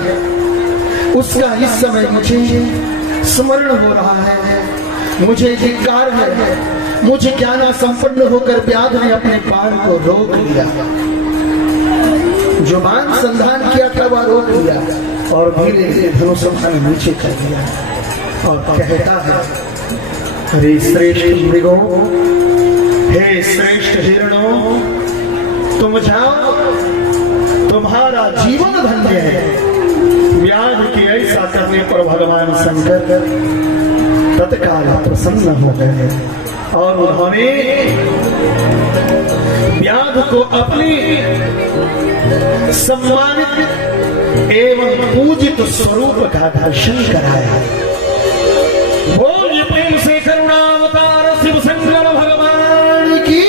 उसका इस समय मुझे स्मरण हो रहा है, मुझे धिक्कार है। मुझे ज्ञान संपन्न होकर व्याध ने अपने बाण को रोक लिया, जो बाण संधान किया था वह रोक लिया और धीरे धीरे धनुष नीचे कर दिया और कहता है, अरे श्रेष्ठ मृगों, हे श्रेष्ठ हिरणों, तुम जाओ, तुम्हारा जीवन धन्य है। व्याध के ऐसा करने पर भगवान शंकर तत्काल प्रसन्न हो गए और उन्होंने व्याध को अपनी सम्मानित एवं पूजित स्वरूप का दर्शन कराया। बोल प्रेम से करुणावतार शिव शंकर भगवान की,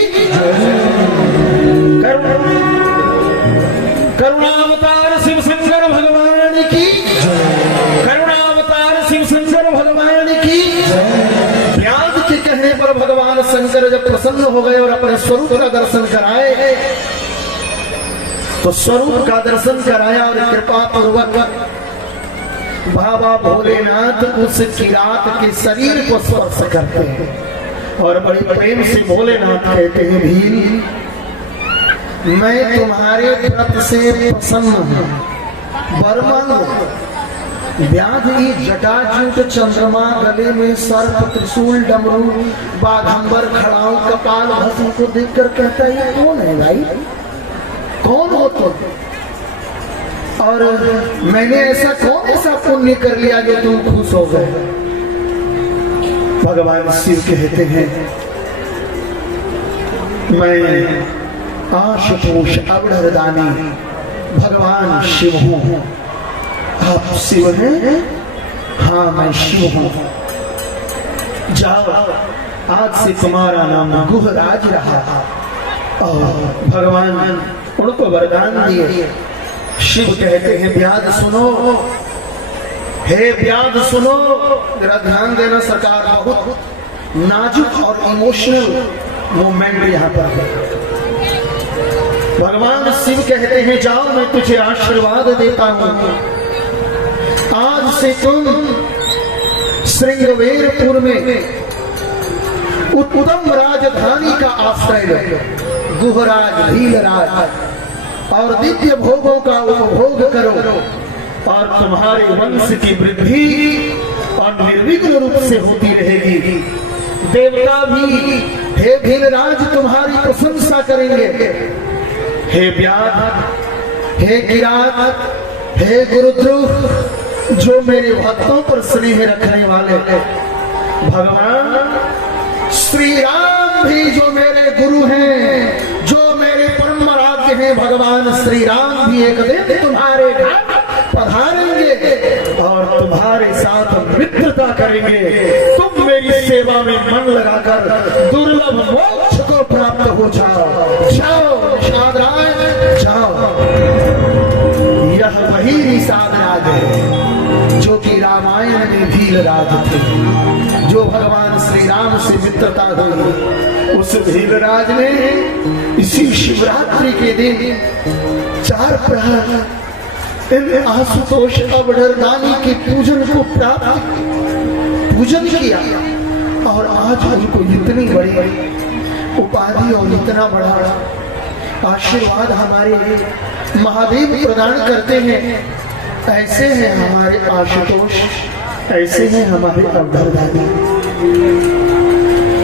करुणावतार शिव शंकर भगवान की, करुणावतार शिव शंकर भगवान की। व्याध के कहने पर भगवान शंकर जब प्रसन्न हो गए और अपने स्वरूप का दर्शन कराए, तो स्वरूप का दर्शन कराया और कृपा पूर्वक बाबा भोलेनाथ उस किरात के शरीर को स्पर्श करते हैं और बड़े प्रेम से भोलेनाथ कहते हैं, भील, मैं तुम्हारे व्रत से प्रसन्न हूँ। बर्मन व्याधि जटाजूट चंद्रमा, गले में सर्प, त्रिशूल, डमरू, बाघंबर, खड़ाऊ, कपाल भस्म को देखकर कहता है, ये कौन है भाई? कौन हो तुम? और मैंने ऐसा कौन ऐसा पुण्य कर लिया जो तुम खुश हो गए? भगवान शिव कहते हैं मैं आशुतोष अवधरदानी भगवान शिव हूँ। आप शिव हैं? हाँ मैं शिव हूँ। जाओ आज से तुम्हारा नाम गुहराज रहा। और भगवान उनको वरदान दिए। शिव कहते हैं व्याध सुनो, हे व्याध सुनो, जरा ध्यान देना सरकार, बहुत नाजुक और इमोशनल मोमेंट यहाँ पर है। भगवान शिव कहते हैं जाओ मैं तुझे आशीर्वाद देता हूँ, आज से तुम श्रृंगवेरपुर में उत्तम राजधानी का आश्रय लो, गुहराज भीलराज, और दिव्य भोगों का उपभोग करो और तुम्हारे वंश की वृद्धि और निर्विघ्न रूप से होती रहेगी। देवता भी हे भीलराज तुम्हारी प्रशंसा करेंगे। हे व्याध, हे किरात, हे गुरुद्रुह, जो मेरे भक्तों पर स्नेह रखने वाले भगवान श्री राम भी जो मेरे गुरु हैं, जो मेरे परम आराध्य हैं, भगवान श्री राम भी एक दिन तुम्हारे घर पधारेंगे और तुम्हारे साथ मित्रता करेंगे। तुम मेरी सेवा में मन लगाकर दुर्लभ मोक्ष को प्राप्त हो जाओ। जाओ निषाद राज जाओ। यह वही निषाद राज है जो कि रामायण में भीलराज थे, जो भगवान श्री राम से मित्रता हुई। उस भीलराज ने इसी शिवरात्रि के दिन 4 प्रहर इन आशुतोष अवधरदानी के पूजन को पूजन किया और आज उनको इतनी बड़ी उपाधि और इतना बड़ा आशीर्वाद हमारे महादेव प्रदान करते हैं। ऐसे हैं हमारे आशुतोष, ऐसे हैं हमारे अवधरदानी।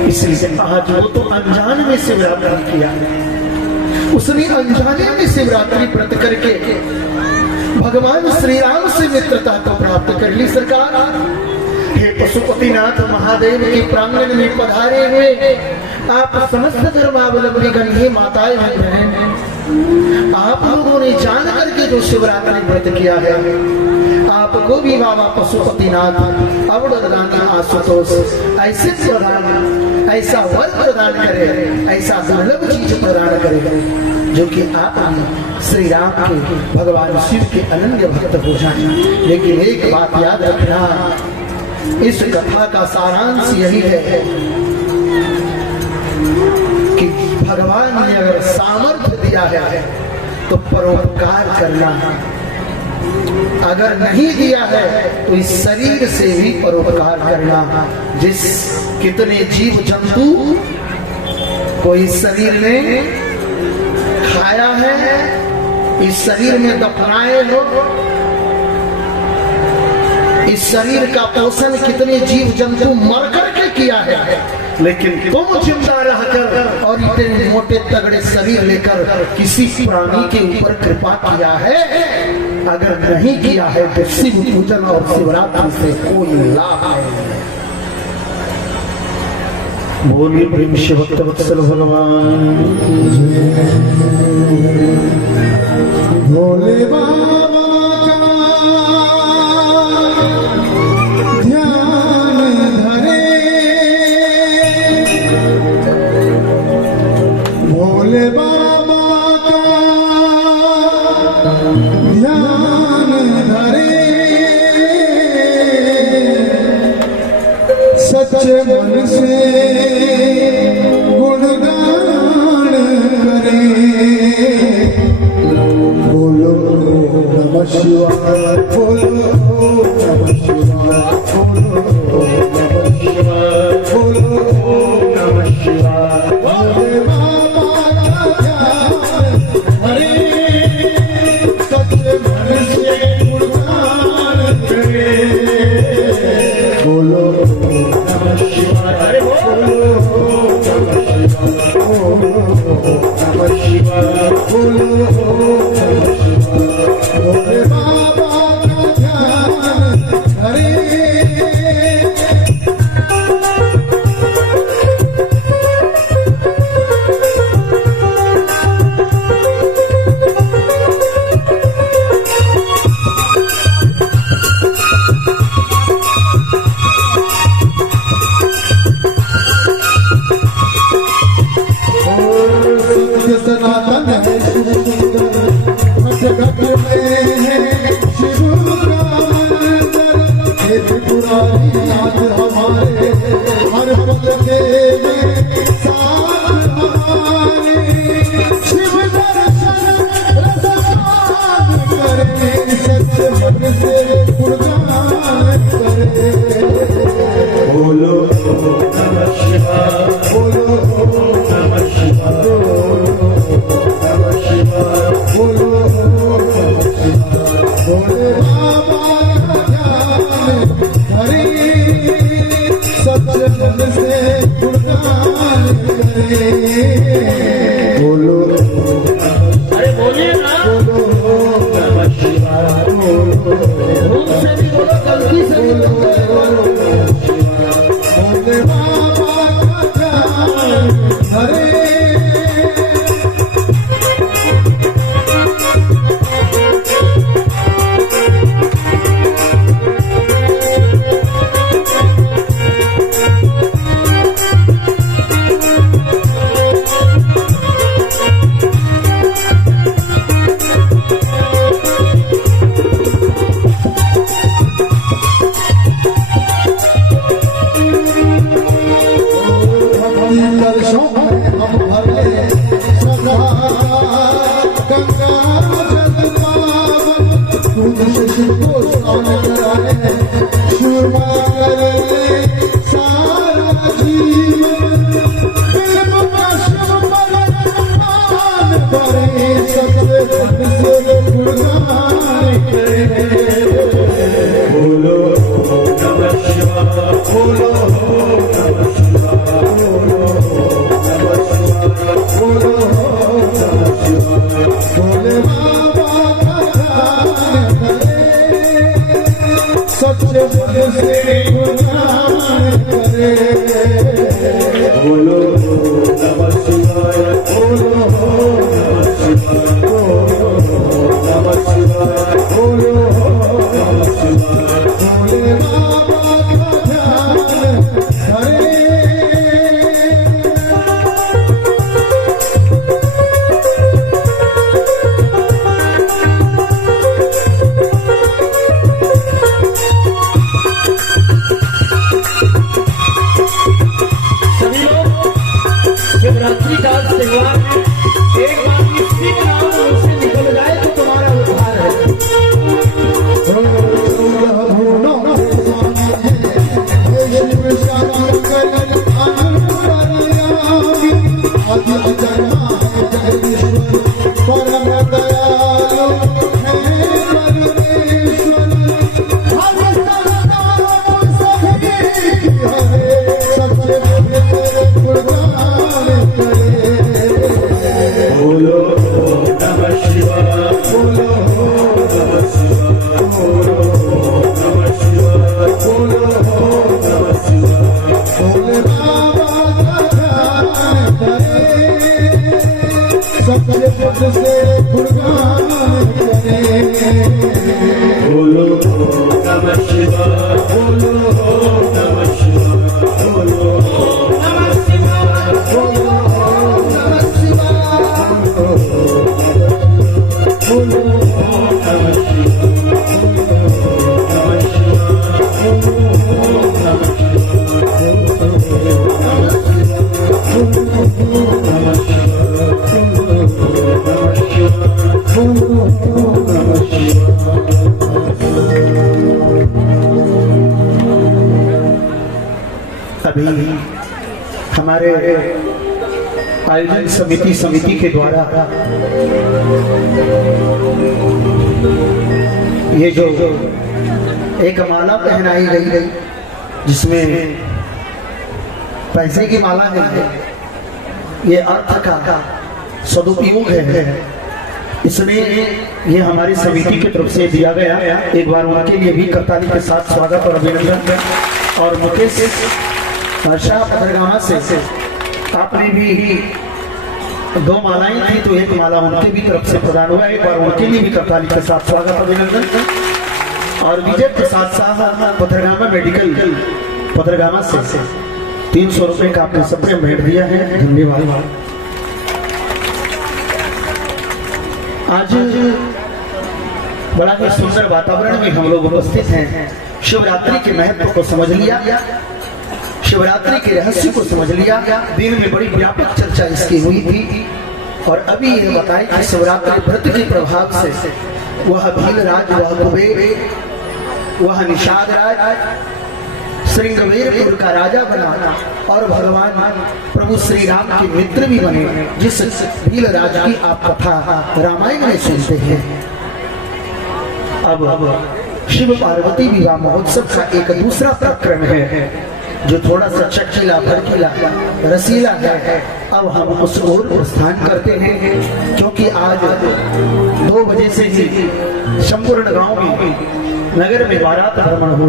इसलिए आज वो तो अनजान में शिवरात्रि किया, उसने अनजाने में शिवरात्रि व्रत करके भगवान श्री राम से मित्रता को प्राप्त कर ली। सरकार हे पशुपतिनाथ महादेव के प्रांगण में पधारे हुए आप समस्त धर्मावलंबी गण, हे माताएं बहन, आप लोगों ने जान करके जो शिवरात्रि व्रत किया है, आपको भी बाबा पशुपतिनाथ अवधरदानी आशुतोष ऐसे प्रदान, ऐसा वर प्रदान करे, ऐसा दुर्लभ चीज प्रदान करे जो कि आप श्री राम के भगवान शिव के अनन्य भक्त हो जाए। लेकिन एक बात याद रखना, इस कथा का सारांश यही है कि भगवान ने अगर सामर्थ्य दिया है तो परोपकार करना, अगर नहीं दिया है तो इस शरीर से भी परोपकार करना। जिस कितने जीव जंतु को इस शरीर में खाया है, इस शरीर में दफनाए हो, इस शरीर का पोषण कितने जीव जंतु मर करके किया है, लेकिन तुम जिंदा रहकर और इतने मोटे तगड़े शरीर लेकर किसी प्राणी के ऊपर कृपा किया है। अगर नहीं किया है तो शिव पूजन और शिवरात्रि से कोई लाभ नहीं। बोलिए प्रेम शिव भक्त वत्सल भगवान भोले बाबा का ध्यान धरे, भोले बाबा का ध्यान धरे, सच्चे मन से गुणगान करें। बोलो नमः शिवाय, बोलो नमः शिवाय, बोलो नमः शिवाय, बोलो नमः शिवाय। भोले बाबा का ध्यान धरे, सच्चे मन से गुणगान करें। बोलो नमः शिवाय, बोलो नमः शिवाय, बोलो नमः शिवाय, बोलो नमः शिवाय। भोले बाबा का ध्यान धरे, याद हमारे हर पल के साथ हमारे शिव दर्शन रसपान करे सच्चे मन से गुणगान करे बोलो नमः शिवाय बोलो नमः शिवाय नमः शिवाय बोलो भोले बाबा का ध्यान करे सच्चे मन से गुणगान करे बोलो अरे बोलिए ना बोलो नमः शिवाय मुंह से भी बोलो गलती से भी बोलो भोले बाबा का ध्यान करे बोलो नमः शिवाय बोलो नमः शिवाय बोलो नमः शिवाय बोलो नमः शिवाय भोले बाबा का ध्यान करे सच्चे मन से गुणगान करे बोलो नमः शिवाय बोलो नमः शिवाय बोलो नमः शिवाय बोलो नमः शिवाय भोले बाबा का ध्यान करे सभी लोग शिवरात्रि का त्योहार में एक बार किसी नाम से निकल जाए तो तुम्हारा उद्धार है। परम दयालु है परमेश्वर सच्चे गुणगान करे बोलो नमः शिवाय बोलो नमः शिवाय बोलो नमः शिवाय बोलो नमः शिवाय भोले बाबा का ध्यान करे सच्चे मन से गुणगान करे बोलो नमः शिवाय बोलो नमः शिवाय बोलो नमः शिवाय बोलो नमः शिवाय बोलो नमः अभी हमारे आयोजन समिति के द्वारा ये जो एक माला पहनाई गई जिसमें पैसे की माला है, ये अर्थ का सदुपयोग है। इसमें ये हमारी समिति की तरफ से दिया गया। एक बार उनके लिए भी करताली के साथ स्वागत और अभिनंदन। और मुकेश शाह पथरगामा से आपने भी 2 मालाएं थी, तो एक माला उनके भी तरफ से प्रदान हुआ। एक बार उनके लिए भी करताली के साथ स्वागत अभिनंदन। और विजय प्रसाद साहब पथरगामा मेडिकल पथरगामा से 300 रुपए का आपने सबने भेंट दिया है, धन्यवाद। आज बड़ा ही सुंदर वातावरण में हम लोग उपस्थित हैं। शिवरात्रि के महत्व को समझ लिया, शिवरात्रि के रहस्य को समझ लिया। दिन में बड़ी व्यापक चर्चा इसकी हुई थी और अभी यह बताएं कि शिवरात्रि व्रत के प्रभाव से वह भीलराज, वह कुबेर, वह निषाद राज श्रृंगवेरपुर का राजा बना और भगवान प्रभु श्री राम के मित्र भी बने, जिस भीलराज की आप कथा रामायण में सुनते हैं। अब शिव पार्वती विवाह महोत्सव का एक दूसरा प्रकरण है जो थोड़ा सा चटकीला, भड़कीला, रसीला है। अब हम उस ओर प्रस्थान करते हैं, क्योंकि आज 2 बजे से ही संपूर्ण गांव में, नगर में बारात भ्रमण हो